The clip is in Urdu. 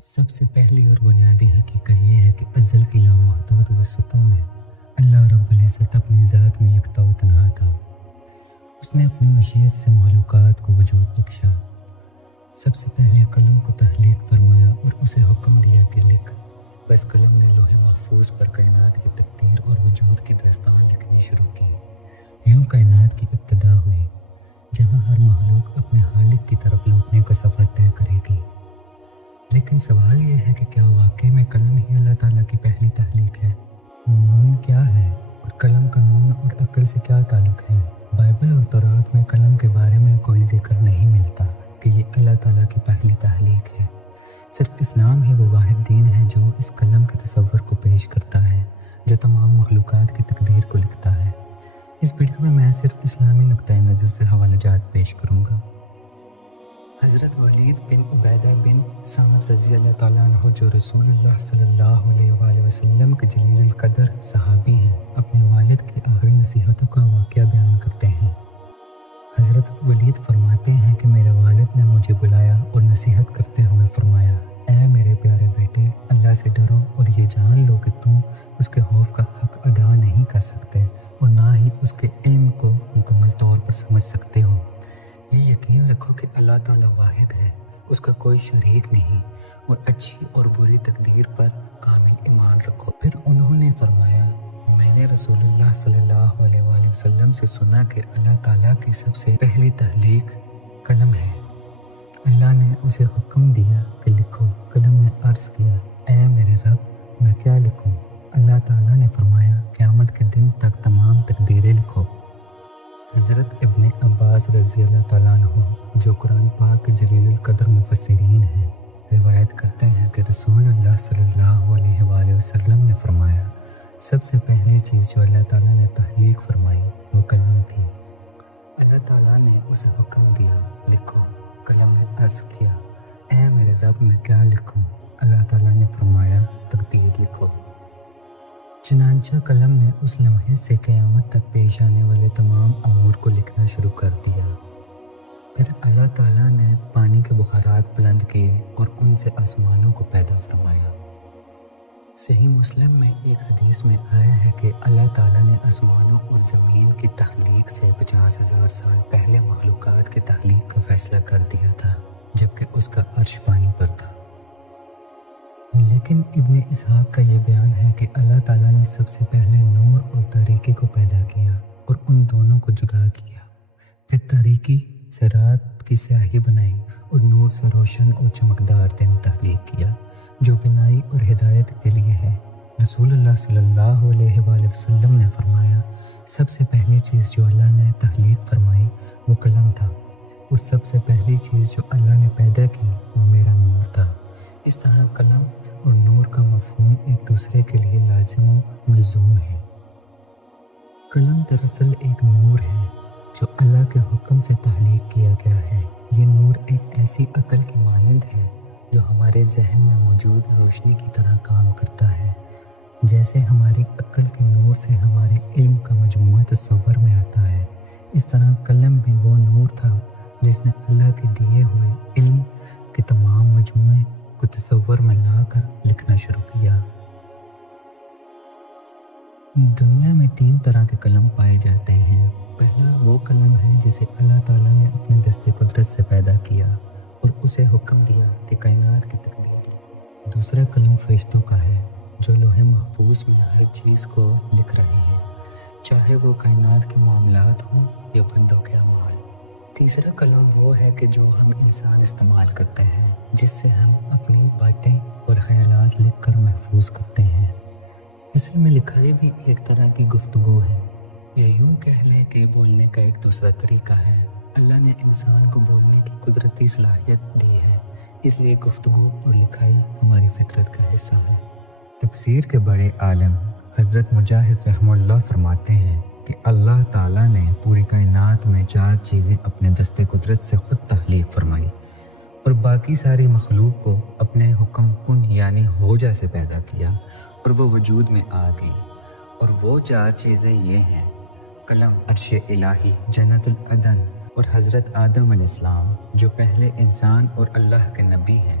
سب سے پہلی اور بنیادی حقیقت یہ ہے کہ ازل کی لامحدود وسعتوں میں اللہ رب العزت اپنی ذات میں یکتا و تنہا تھا۔ اس نے اپنی مشیت سے مخلوقات کو وجود بخشا۔ سب سے پہلے قلم کو تخلیق فرمایا اور اسے حکم دیا کہ لکھ۔ بس قلم نے لوح محفوظ پر کائنات کی تقدیر اور وجود کی داستان لکھنی شروع کی۔ یوں کائنات کی ابتدا ہوئی، جہاں ہر مخلوق اپنے خالق کی طرف لوٹنے کا سفر طے کرے گی۔ لیکن سوال یہ ہے کہ کیا واقعی میں قلم ہی اللہ تعالیٰ کی پہلی تخلیق ہے؟ نون کیا ہے اور قلم کا نون اور عقل سے کیا تعلق ہے؟ بائبل اور تورات میں قلم کے بارے میں کوئی ذکر نہیں ملتا کہ یہ اللہ تعالیٰ کی پہلی تخلیق ہے۔ صرف اسلام ہی وہ واحد دین ہے جو اس قلم کے تصور کو پیش کرتا ہے، جو تمام مخلوقات کی تقدیر کو لکھتا ہے۔ اس ویڈیو میں صرف اسلامی نقطۂ نظر سے حوالہ جات پیش کروں گا۔ حضرت ولید بن عبیدہ بن صامت رضی اللہ تعالیٰ عنہ، جو رسول اللہ صلی اللہ علیہ وآلہ وسلم کے جلیل القدر صحابی ہیں، اپنے والد کی آخری نصیحتوں کا واقعہ بیان کرتے ہیں۔ حضرت ولید فرماتے ہیں کہ میرے والد نے مجھے بلایا اور نصیحت کرتے ہوئے فرمایا، اے میرے پیارے بیٹے، اللہ سے ڈرو اور یہ جان لو کہ تم اس کے خوف کا حق ادا نہیں کر سکتے اور نہ ہی اس کے علم کو مکمل طور پر سمجھ سکتے ہو۔ یہ یقین رکھو کہ اللہ تعالیٰ واحد ہے، اس کا کوئی شریک نہیں، اور اچھی اور بری تقدیر پر کامل ایمان رکھو۔ پھر انہوں نے فرمایا، میں نے رسول اللہ صلی اللہ علیہ وآلہ وسلم سے سنا کہ اللہ تعالیٰ کی سب سے پہلی تخلیق قلم ہے۔ اللہ نے اسے حکم دیا کہ لکھو۔ قلم نے عرض کیا، اے میرے رب، میں کیا لکھوں؟ اللہ تعالیٰ نے فرمایا، قیامت کے دن تک تمام تقدیریں لکھو۔ حضرت ابن عباس رضی اللہ تعالیٰ عنہ، جو قرآن پاک کے جلیل القدر مفسرین ہیں، روایت کرتے ہیں کہ رسول اللہ صلی اللہ علیہ وآلہ وسلم نے فرمایا، سب سے پہلی چیز جو اللہ تعالیٰ نے تخلیق فرمائی وہ قلم تھی۔ اللہ تعالیٰ نے اسے حکم دیا، لکھو۔ قلم نے عرض کیا، اے میرے رب، میں کیا لکھوں؟ اللہ تعالیٰ نے فرمایا، تقدیر لکھو۔ چنانچہ قلم نے اس لمحے سے قیامت تک پیش آنے والے تمام امور کو لکھنا شروع کر دیا۔ پھر اللہ تعالیٰ نے پانی کے بخارات بلند کیے اور ان سے آسمانوں کو پیدا فرمایا۔ صحیح مسلم میں ایک حدیث میں آیا ہے کہ اللہ تعالیٰ نے آسمانوں اور زمین کی تخلیق سے 50,000 سال پہلے مخلوقات کی تخلیق کا فیصلہ کر دیا تھا، جبکہ اس کا عرش پانی پر تھا۔ لیکن ابن اسحاق کا یہ بیان ہے کہ اللہ تعالیٰ نے سب سے پہلے نور اور تاریکی کو پیدا کیا اور ان دونوں کو جدا کیا۔ پھر تاریکی سے رات کی سیاہی بنائی اور نور سے روشن اور چمکدار دن تخلیق کیا، جو بینائی اور ہدایت کے لیے ہے۔ رسول اللہ صلی اللہ علیہ وآلہ وسلم نے فرمایا، سب سے پہلی چیز جو اللہ نے تخلیق فرمائی وہ قلم تھا، اور سب سے پہلی چیز جو اللہ نے پیدا کی وہ میرا نور تھا۔ اس طرح قلم اور نور کا مفہوم ایک دوسرے کے لیے لازم و ملزوم ہے۔ قلم دراصل ایک نور ہے جو اللہ کے حکم سے تخلیق کیا گیا ہے۔ یہ نور ایک ایسی عقل کی مانند ہے جو ہمارے ذہن میں موجود روشنی کی طرح کام کرتا ہے۔ جیسے ہماری عقل کے نور سے ہمارے علم کا مجموعہ تصور میں آتا ہے، اس طرح قلم بھی وہ نور تھا جس نے اللہ کے دیے ہوئے علم کے تمام مجموعے کو تصور میں لا کر لکھنا شروع کیا۔ دنیا میں 3 طرح کے قلم پائے جاتے ہیں۔ پہلا وہ قلم ہے جسے اللہ تعالیٰ نے اپنے دست قدرت سے پیدا کیا اور اسے حکم دیا کہ کائنات کی تقدیر لکھو۔ دوسرا قلم فرشتوں کا ہے، جو لوح محفوظ میں ہر چیز کو لکھ رہے ہیں، چاہے وہ کائنات کے معاملات ہوں یا بندوں کے اعمال۔ تیسرا قلم وہ ہے کہ جو ہم انسان استعمال کرتے ہیں، جس سے ہم اپنی باتیں اور خیالات لکھ کر محفوظ کرتے ہیں۔ اصل میں لکھائی بھی ایک طرح کی گفتگو ہے، یا یوں کہہ لیں کہ بولنے کا ایک دوسرا طریقہ ہے۔ اللہ نے انسان کو بولنے کی قدرتی صلاحیت دی ہے، اس لیے گفتگو اور لکھائی ہماری فطرت کا حصہ ہے۔ تفسیر کے بڑے عالم حضرت مجاہد رحمہ اللہ فرماتے ہیں کہ اللہ تعالیٰ نے پوری کائنات میں 4 چیزیں اپنے دست قدرت سے خود تخلیق فرمائی اور باقی ساری مخلوق کو اپنے حکم کن یعنی ہو جا سے پیدا کیا اور وہ وجود میں آ گئی۔ اور وہ 4 چیزیں یہ ہیں: قلم، عرش الہی، جنت العدن اور حضرت آدم علیہ السلام جو پہلے انسان اور اللہ کے نبی ہیں۔